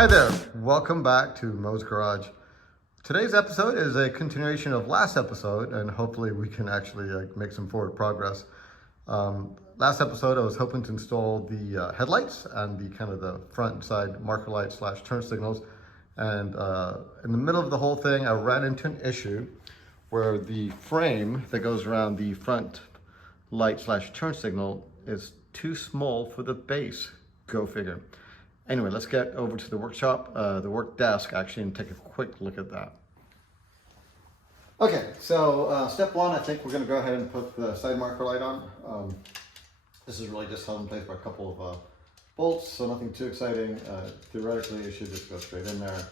Hi there, welcome back to Mo's Garage. Today's episode is a continuation of last episode, and hopefully we can actually make some forward progress. Last episode I was hoping to install the headlights and the kind of the front and side marker light / turn signals, and in the middle of the whole thing I ran into an issue where the frame that goes around the front light / turn signal is too small for the base. Go figure. Anyway, let's get over to the workshop, the work desk actually, and take a quick look at that. Okay, so step one, I think we're going to go ahead and put the side marker light on. This is really just held in place by a couple of bolts, so nothing too exciting. Theoretically, it should just go straight in there.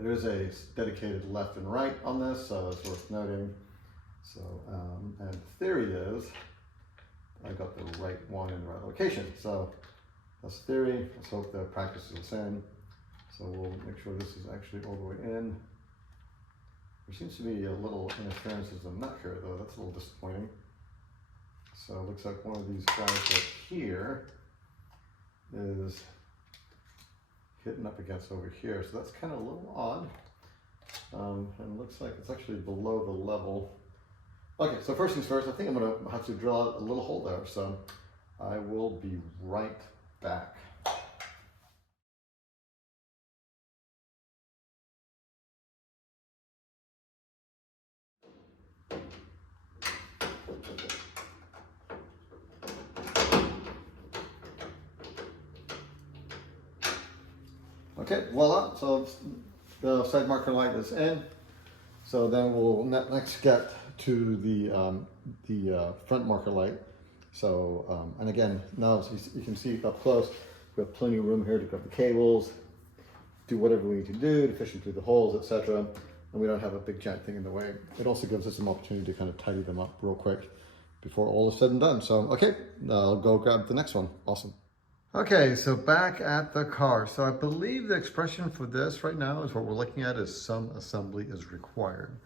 There is a dedicated left and right on this, so it's worth noting. So, and the theory is I got the right one in the right location. So that's theory. Let's hope the practice is the same. So we'll make sure this is actually all the way in. There seems to be a little interference as a nut here, though. That's a little disappointing. So it looks like one of these guys right here is hitting up against over here. So that's kind of a little odd. And it looks like it's actually below the level. Okay, so first things first, I think I'm going to have to drill out a little hole there. So I will be right back. Okay, voila, so the side marker light is in. So then we'll next get to the front marker light. So, and again, now as you can see up close, we have plenty of room here to grab the cables, do whatever we need to do to fish them through the holes, etc. And we don't have a big giant thing in the way. It also gives us some opportunity to kind of tidy them up real quick before all is said and done. So, okay, I'll go grab the next one. Awesome. Okay, so back at the car. So I believe the expression for this right now is what we're looking at is some assembly is required.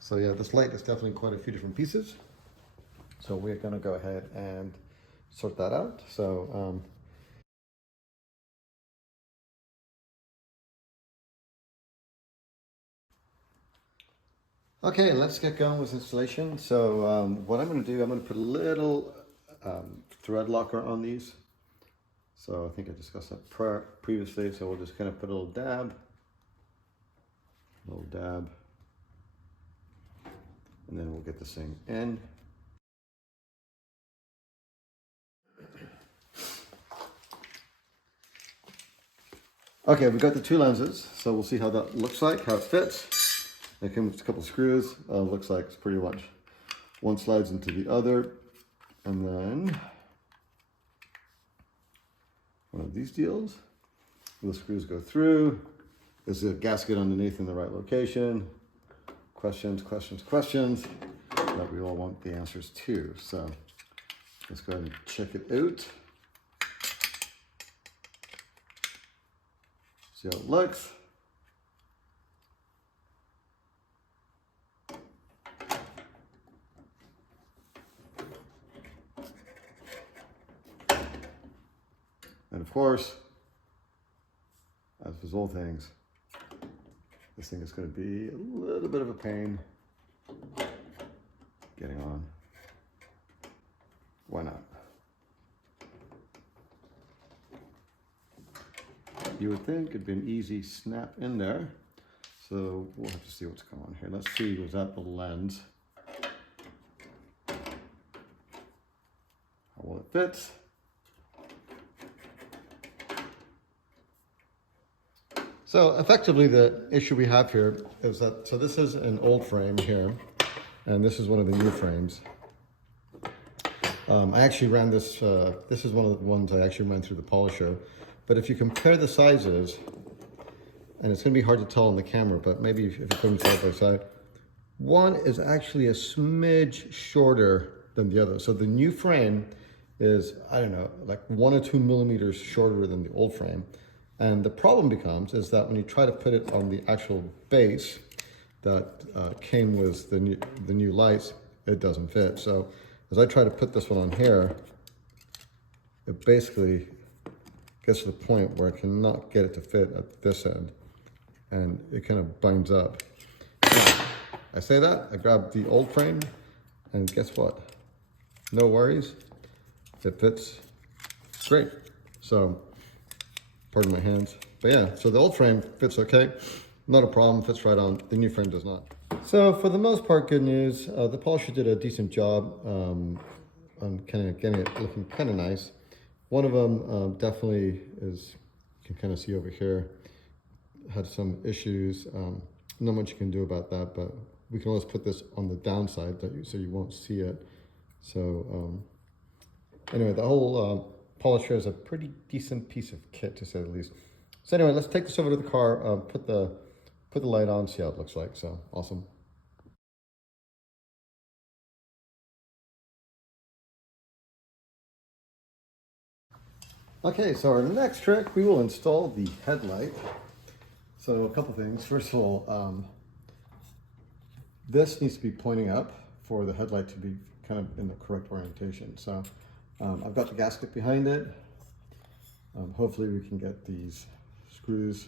So yeah, this light is definitely quite a few different pieces. So we're gonna go ahead and sort that out. So, okay, let's get going with installation. So what I'm gonna do, I'm gonna put a little thread locker on these. So I think I discussed that previously. So we'll just kind of put a little dab, and then we'll get this thing in. Okay, we've got the two lenses, so we'll see how that looks like, how it fits. It comes with a couple of screws. Looks like it's pretty much one slides into the other, and then one of these deals. The screws go through. There's a gasket underneath in the right location. Questions that we all want the answers to. So let's go ahead and check it out. See how it looks. And of course, as with all things, this thing is going to be a little bit of a pain getting on. Why not? You would think it'd be an easy snap in there. So we'll have to see what's going on here. Let's see, was that the lens? How well it fits. So effectively the issue we have here is that, so this is an old frame here, and this is one of the new frames. I actually ran this, this is one of the ones I actually ran through the polisher, but if you compare the sizes, and it's gonna be hard to tell on the camera, but maybe if you put them side by side, one is actually a smidge shorter than the other. So the new frame is, I don't know, like 1 or 2 millimeters shorter than the old frame. And the problem becomes is that when you try to put it on the actual base that came with the new lights, it doesn't fit. So as I try to put this one on here, it basically gets to the point where I cannot get it to fit at this end, and it kind of binds up. Now, I say that, I grab the old frame, and guess what? No worries, it fits great. So, pardon my hands. But yeah, so the old frame fits okay, not a problem, fits right on. The new frame does not. So for the most part, good news. The polisher did a decent job on kind of getting it looking kind of nice. One of them definitely is, you can kind of see over here, had some issues. Not much you can do about that, but we can always put this on the downside so you won't see it. So anyway, the whole polisher is a pretty decent piece of kit, to say the least. So anyway, let's take this over to the car, put the light on, see how it looks like. So awesome. Okay, so our next trick, we will install the headlight. So a couple things. First of all, this needs to be pointing up for the headlight to be kind of in the correct orientation. So I've got the gasket behind it. Hopefully we can get these screws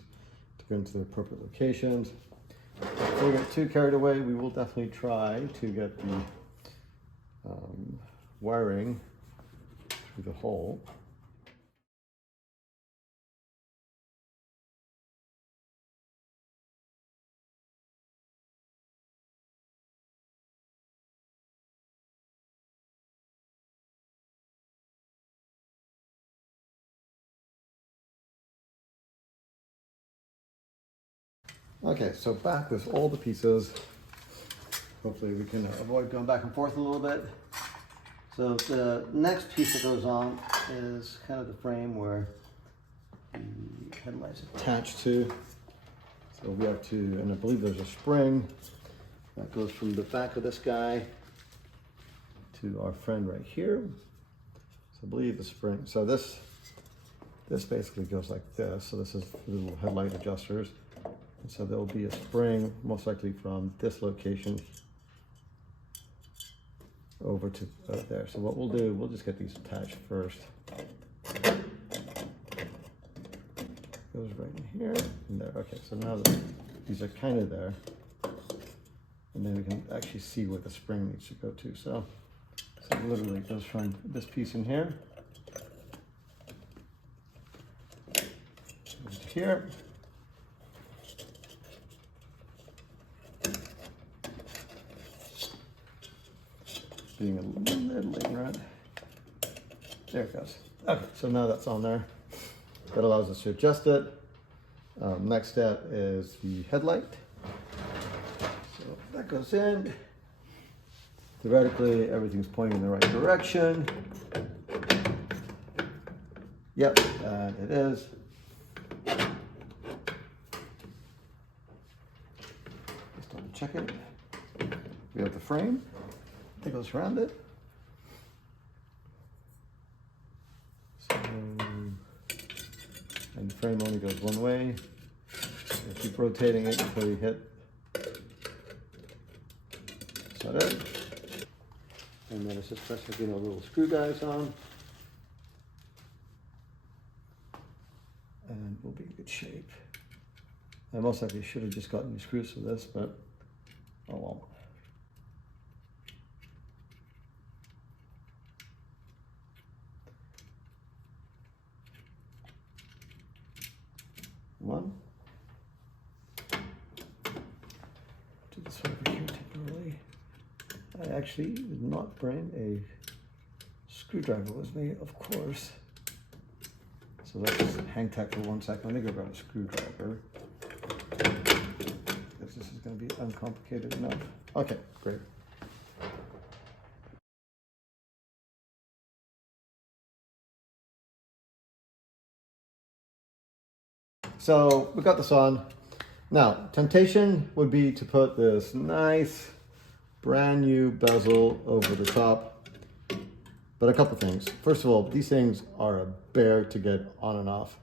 to go into the appropriate locations. Before we get too carried away, we will definitely try to get the wiring through the hole. Okay, so back with all the pieces. Hopefully we can avoid going back and forth a little bit. So the next piece that goes on is kind of the frame where the headlight's attached to. So we have to, and I believe there's a spring that goes from the back of this guy to our friend right here. So I believe the spring, so this basically goes like this. So this is the little headlight adjusters. And so there'll be a spring, most likely from this location over to there. So what we'll do, we'll just get these attached first. Goes right in here and there. Okay, so now that these are kind of there, and then we can actually see where the spring needs to go to. So literally it goes from this piece in here to here. Being a little ignorant. There it goes. Okay, so now that's on there. That allows us to adjust it. Next step is the headlight. So that goes in. Theoretically, everything's pointing in the right direction. Yep, and it is. Just double check it. We have the frame that goes around it. So, and the frame only goes one way. You keep rotating it until you hit set it. And then it's just pressing the little screw guys on. And we'll be in good shape. I most likely should have just gotten the screws for this, but oh well. One. Do this over here temporarily. I actually did not bring a screwdriver with me, of course. So let's just hang tight for 1 second. Let me go grab a screwdriver. This is going to be uncomplicated enough. Okay, great. So we got this on. Now, temptation would be to put this nice brand new bezel over the top. But a couple things. First of all, these things are a bear to get on and off.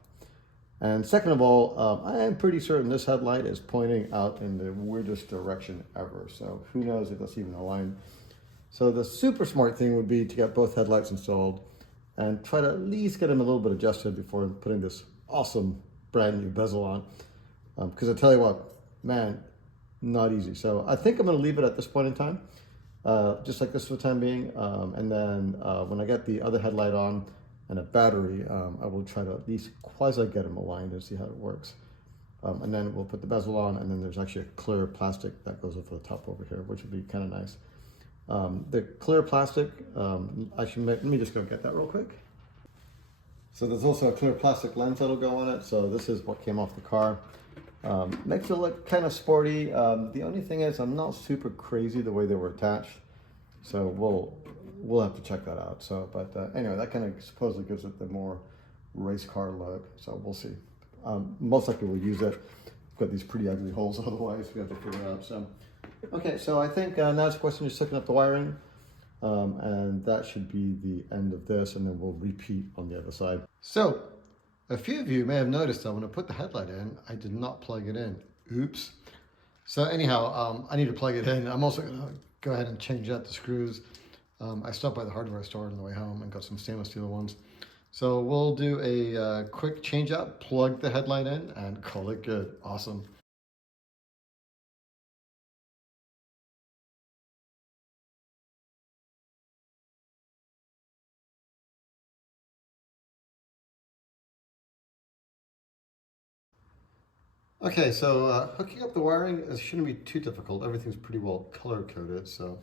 And second of all, I am pretty certain this headlight is pointing out in the weirdest direction ever. So who knows if that's even aligned. So the super smart thing would be to get both headlights installed and try to at least get them a little bit adjusted before putting this awesome brand new bezel on. Because I tell you what, man, not easy. So I think I'm going to leave it at this point in time, just like this for the time being. And then when I get the other headlight on and a battery, I will try to at least quasi get them aligned and see how it works. And then we'll put the bezel on, and then there's actually a clear plastic that goes over the top over here, which would be kind of nice. The clear plastic, actually, let me just go get that real quick. So there's also a clear plastic lens that'll go on it. So this is what came off the car. Makes it look kind of sporty. The only thing is I'm not super crazy the way they were attached. So we'll have to check that out. So, but anyway, that kind of supposedly gives it the more race car look. So we'll see. Most likely we'll use it. Got these pretty ugly holes otherwise. We have to figure it out. So, okay, so I think now it's a question of just hooking up the wiring. And that should be the end of this, and then we'll repeat on the other side. So, a few of you may have noticed that when I put the headlight in, I did not plug it in. Oops. So anyhow, I need to plug it in. I'm also gonna go ahead and change out the screws. I stopped by the hardware store on the way home and got some stainless steel ones. So we'll do a quick change out, plug the headlight in, and call it good. Awesome. Okay, so hooking up the wiring shouldn't be too difficult. Everything's pretty well color coded, so.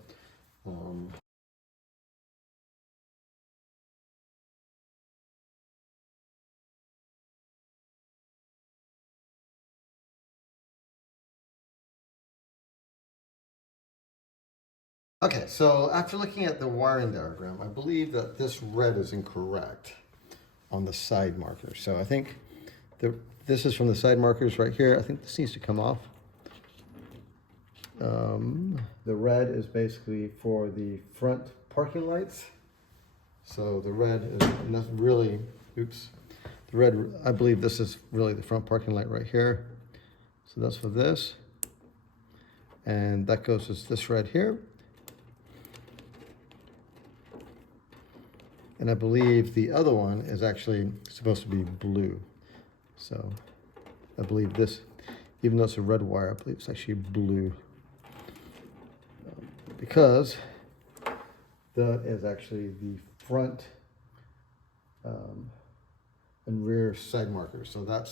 Okay, so after looking at the wiring diagram, I believe that this red is incorrect on the side markers. So I think this is from the side markers right here. I think this needs to come off. The red is basically for the front parking lights. So the red is not really, oops. The red, I believe this is really the front parking light right here. So that's for this. And that goes as this red here. And I believe the other one is actually supposed to be blue. So I believe this, even though it's a red wire, I believe it's actually blue. Because that is actually the front and rear side markers. So that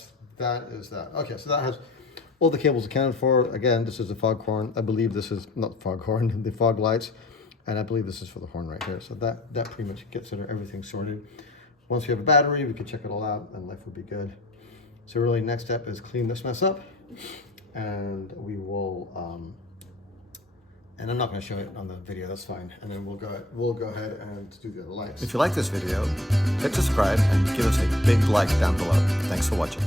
is that. Okay, so that has all the cables accounted for. Again, this is the foghorn. I believe this is not foghorn, the fog lights. And I believe this is for the horn right here. So that pretty much gets it, everything sorted. Once we have a battery, we can check it all out and life will be good. So really next step is clean this mess up, and we will, and I'm not gonna show it on the video, that's fine. And then we'll go ahead and do the other lights. If you like this video, hit subscribe and give us a big like down below. Thanks for watching.